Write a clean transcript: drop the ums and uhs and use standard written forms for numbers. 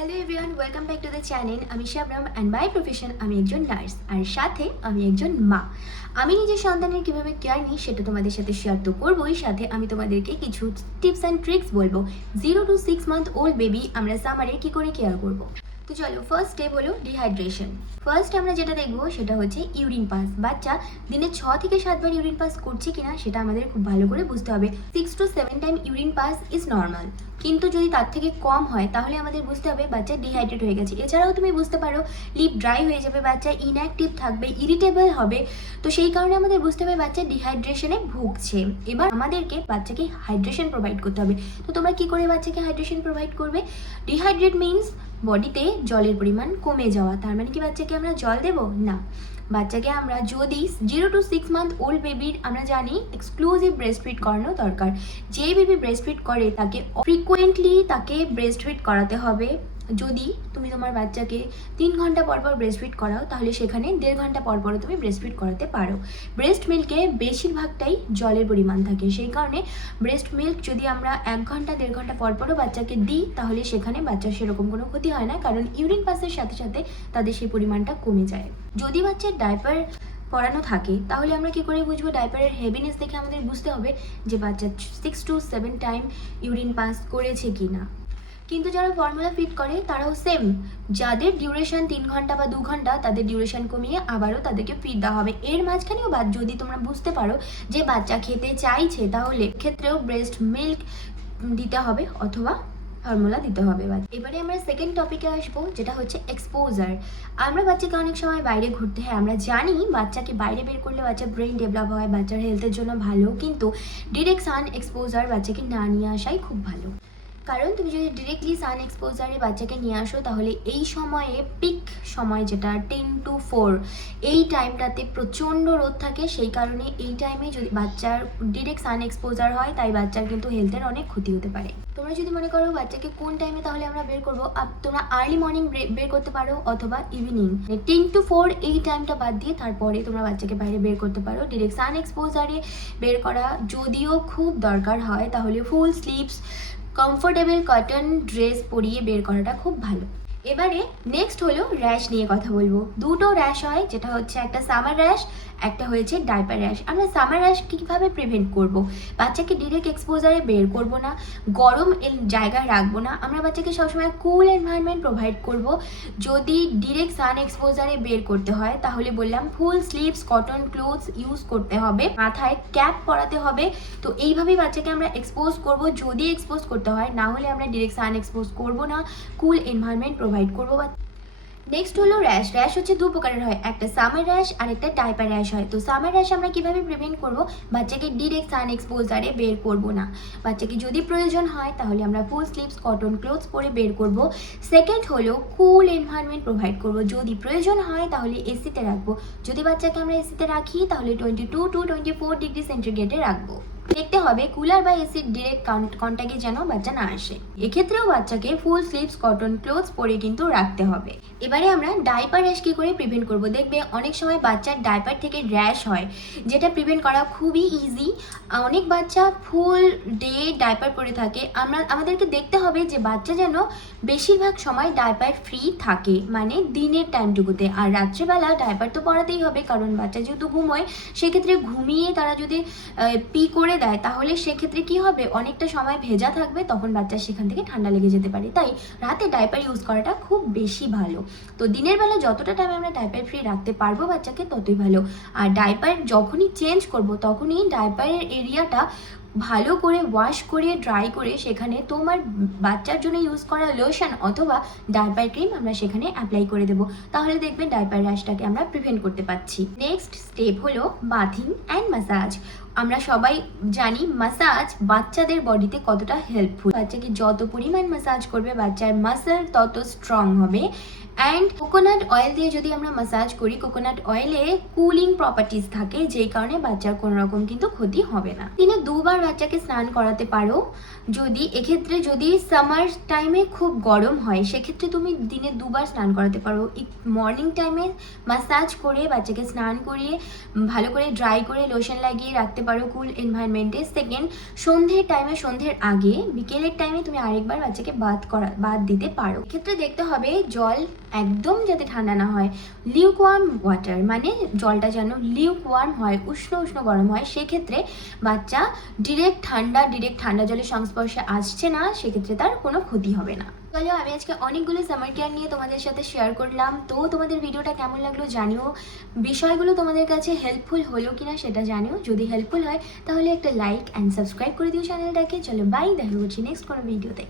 Hello everyone, welcome back to the channel. আমি Shabnam and by profession আমি একজন nurse, আর সাথে আমি একজন মা। আমি নিজের সন্তানের কীভাবে কেয়ার নিই সেটা তোমাদের সাথে শেয়ার তো করবোই, সাথে আমি তোমাদেরকে কিছু টিপস অ্যান্ড ট্রিক্স বলবো 0 to 6 month ওল্ড বেবি আমরা সামারে কী করে কেয়ার করবো। তো চলো, ফার্স্ট স্টেপ হলো ডিহাইড্রেশন। ফার্স্ট আমরা যেটা দেখবো সেটা হচ্ছে ইউরিন পাস। বাচ্চা দিনে 6 থেকে 7 বার ইউরিন পাস করছে কিনা সেটা আমাদের খুব ভালো করে বুঝতে হবে। 6 to 7 time urine pass is normal, কিন্তু যদি তার থেকে কম হয় তাহলে আমাদের বুঝতে হবে বাচ্চা ডিহাইড্রেট হয়ে গেছে। এছাড়াও তুমি বুঝতে পারো লিপ ড্রাই হয়ে যাবে, বাচ্চা ইনঅ্যাক্টিভ থাকবে, ইরিটেবল হবে। তো সেই কারণে আমাদের বুঝতে হবে বাচ্চা ডিহাইড্রেশনে ভুগছে। এবার আমাদেরকে বাচ্চাকে হাইড্রেশন প্রোভাইড করতে হবে। তো তোমরা কি করে বাচ্চাকে হাইড্রেশন প্রোভাইড করবে? ডিহাইড্রেট মিনস বডিতে জলের পরিমাণ কমে যাওয়া। তার মানে কি বাচ্চাকে আমরা জল দেবো না, বাচ্চাকে আমরা যদি 0 to 6 month ওল্ড বেবির আমরা জানি এক্সক্লুসিভ ব্রেস্ট ফিড করানো দরকার। যে বেবি ব্রেস্ট ফিড করে তাকে ফ্রিকোয়েন্টলি ব্রেস্ট ফিড করাতে হবে। যদি তুমি তোমার বাচ্চাকে 3 ঘন্টা পর পর ব্রেস্ট ফিড করাও তাহলে সেখানে 1.5 ঘন্টা পর পরও তুমি ব্রেস্ট ফিড করাতে পারো। ব্রেস্ট মিল্কে বেশিরভাগটাই জলের পরিমাণ থাকে, সেই কারণে ব্রেস্ট মিল্ক যদি আমরা 1 ঘন্টা 1.5 ঘন্টা পর পরও বাচ্চাকে দিই তাহলে সেখানে বাচ্চার সেরকম কোনো ক্ষতি হয় না, কারণ ইউরিন পাসের সাথে সাথে তাদের সেই পরিমাণটা কমে যায়। যদি বাচ্চার ডাইপার পরানো থাকে তাহলে আমরা কি করে বুঝবো? ডাইপারের হেভিনেস দেখে আমাদের বুঝতে হবে যে বাচ্চা 6 to 7 টাইম ইউরিন পাস করেছে কি না। কিন্তু যারা ফর্মুলা ফিট করে তারাও সেম, যাদের ডিউরেশন 3 ঘন্টা বা 2 ঘন্টা তাদের ডিউরেশন কমিয়ে আবারও তাদেরকে ফিট দেওয়া হবে। এর মাঝখানেও যদি তোমরা বুঝতে পারো যে বাচ্চা খেতে চাইছে তাহলে ক্ষেত্রেও ব্রেস্ট মিল্ক দিতে হবে অথবা ফর্মুলা দিতে হবে। এবারে আমরা সেকেন্ড টপিকে আসবো, যেটা হচ্ছে এক্সপোজার। আমরা বাচ্চাকে অনেক সময় বাইরে ঘুরতে, হ্যাঁ আমরা জানি বাচ্চাকে বাইরে বের করলে বাচ্চার ব্রেন ডেভেলপ হয়, বাচ্চার হেলথের জন্য ভালো, কিন্তু ডিরেক্ট সান এক্সপোজার বাচ্চাকে না নিয়ে আসাই খুব ভালো। কারণ তুমি যদি ডিরেক্টলি সান এক্সপোজারে বাচ্চাকে নিয়ে আসো তাহলে এই সময়ে পিক সময় যেটা 10 to 4 এই টাইমটাতে প্রচণ্ড রোদ থাকে, সেই কারণে এই টাইমে যদি বাচ্চার ডিরেক্ট সান এক্সপোজার হয় তাই বাচ্চার কিন্তু হেলথের অনেক ক্ষতি হতে পারে। তোমরা যদি মনে করো বাচ্চাকে কোন টাইমে তাহলে আমরা বের করবো, তোমরা আর্লি মর্নিং বের করতে পারো অথবা ইভিনিং 10 to 4 এই টাইমটা বাদ দিয়ে তারপরে তোমরা বাচ্চাকে বাইরে বের করতে পারো। ডিরেক্ট সান এক্সপোজারে বের করা যদিও খুব দরকার হয় তাহলে ফুল স্লিভস কমফোর্টেবল কটন ড্রেস পরিয়ে বের করাটা খুব ভালো। এবারে নেক্সট হলো র্যাশ নিয়ে কথা বলবো। দুটো র্যাশ হয়, যেটা হচ্ছে একটা সামার র্যাশ, একটা হয়েছে ডাইপার র্যাশ। আমরা সামার র্যাশ কীভাবে প্রিভেন্ট করব? বাচ্চাকে ডিরেক্ট এক্সপোজারে বের করব না, গরম জায়গায় রাখবো না, আমরা বাচ্চাকে সবসময় কুল এনভায়রনমেন্ট প্রোভাইড করব। যদি ডিরেক্ট সান এক্সপোজারে বের করতে হয় তাহলে বললাম ফুল স্লিভস কটন ক্লোথস ইউজ করতে হবে, মাথায় ক্যাপ পরাতে হবে। তো এইভাবেই বাচ্চাকে আমরা এক্সপোজ করব যদি এক্সপোজ করতে হয়, না হলে আমরা ডিরেক্ট সান এক্সপোজ করব না, কুল এনভায়রনমেন্ট প্রোভাইড করবো। নেক্সট হলো র্যাশ। র্যাশ হচ্ছে দু প্রকারের হয়, একটা সামার র্যাশ আর একটা ডাইপার র্যাশ হয়। তো সামার র্যাশ আমরা কিভাবে প্রিভেন্ট করব? বাচ্চাকে ডিরেক্ট সান এক্সপোজারে বের করব না, বাচ্চাকে যদি প্রয়োজন হয় তাহলে আমরা ফুল স্লিভস কটন ক্লোথস পরে বের করব। সেকেন্ড হলো কুল এনভায়রনমেন্ট প্রোভাইড করব, যদি প্রয়োজন হয় তাহলে এসিতে রাখবো। যদি বাচ্চাকে আমরা এসিতে রাখি তাহলে 22 to 24 ডিগ্রি সেন্টিগ্রেডে রাখবো। দেখতে হবে কুলার বা এসির ডিরেক্ট কন্ট্যাক্টে যেন বাচ্চা না আসে। এক্ষেত্রেও বাচ্চাকে ফুল স্লিভস কটন ক্লোথস পরে কিন্তু রাখতে হবে। এবারে আমরা ডাইপার র্যাশ কী করে প্রিভেন্ট করব? দেখবে অনেক সময় বাচ্চার ডাইপার থেকে র্যাশ হয়, যেটা প্রিভেন্ট করা খুবই ইজি। অনেক বাচ্চা ফুল ডে ডাইপার পরে থাকে, আমাদেরকে দেখতে হবে যে বাচ্চা যেন বেশিরভাগ সময় ডাইপার ফ্রি থাকে, মানে দিনের টাইমটুকুতে। আর রাত্রেবেলা ডাইপার তো পরাতেই হবে, কারণ বাচ্চা যেহেতু ঘুমোয়, সেক্ষেত্রে ঘুমিয়ে তারা যদি পি করে দেয় তাহলে সেক্ষেত্রে কি হবে, অনেকটা সময় ভেজা থাকবে, তখন বাচ্চার সেখান থেকে ঠান্ডা লেগে যেতে পারে। তাই রাতে ডাইপার ইউজ করাটা খুব বেশি ভালো। তো দিনের বেলা যতটা টাইম আমরা ডাইপার ফ্রি রাখতে পারবো বাচ্চাকে ততই ভালো। আর ডাইপার যখনই চেঞ্জ করব তখনই ডাইপারের এরিয়াটা ভালো করে ওয়াশ করে ড্রাই করে সেখানে তোমার বাচ্চার জন্য ইউজ করা লোশন অথবা ডাইপার ক্রিম আমরা সেখানে অ্যাপ্লাই করে দেবো, তাহলে দেখবে ডাইপার র্যাশটাকে আমরা প্রিভেন্ট করতে পারছি। নেক্সট স্টেপ হলো বাথিং অ্যান্ড ম্যাসাজ। আমরা সবাই জানি ম্যাসাজ বাচ্চাদের বডিতে কতটা হেল্পফুল। বাচ্চাকে যত পরিমাণ ম্যাসাজ করবে বাচ্চার মাসেল তত স্ট্রং হবে। অ্যান্ড কোকোনাট অয়েল দিয়ে যদি আমরা ম্যাসাজ করি, কোকোনাট অয়েলে কুলিং প্রপার্টিস থাকে, যেই কারণে বাচ্চার কোনো রকম কিন্তু ক্ষতি হবে না। দিনে 2 বার বাচ্চাকে স্নান করাতে পারো। যদি এক্ষেত্রে যদি সামার টাইমে খুব গরম হয় সেক্ষেত্রে তুমি দিনে 2 বার স্নান করাতে পারো। মর্নিং টাইমে ম্যাসাজ করে বাচ্চাকে স্নান করিয়ে ভালো করে ড্রাই করে লোশন লাগিয়ে রাখতে রাখতে পারো কুল এনভায়রনমেন্টে। সেকেন্ড, সন্ধ্যের টাইমে, সন্ধ্যের আগে বিকেলের টাইমে তুমি আরেকবার বাচ্চাকে বাদ দিতে পারো। এক্ষেত্রে দেখতে হবে জল একদম যাতে ঠান্ডা না হয়, লিউকওয়ার্ম ওয়াটার, মানে জলটা যেন লিউকওয়ার্ম হয়, উষ্ণ উষ্ণ গরম হয়। সেক্ষেত্রে বাচ্চা ডিরেক্ট ঠান্ডা জলের সংস্পর্শে আসছে না, সেক্ষেত্রে তার কোনো ক্ষতি হবে না। চলো, আমি আজকে অনেকগুলো সামার কেয়ার নিয়ে তোমাদের সাথে শেয়ার করলাম। তো তোমাদের ভিডিওটা কেমন লাগলো জানিও, বিষয়গুলো তোমাদের কাছে হেল্পফুল হলো কিনা সেটা জানিও। যদি হেল্পফুল হয় তাহলে একটা লাইক অ্যান্ড সাবস্ক্রাইব করে দিও চ্যানেলটাকে। চলো বাই, দেখা হচ্ছে নেক্সট কোনো ভিডিওতে।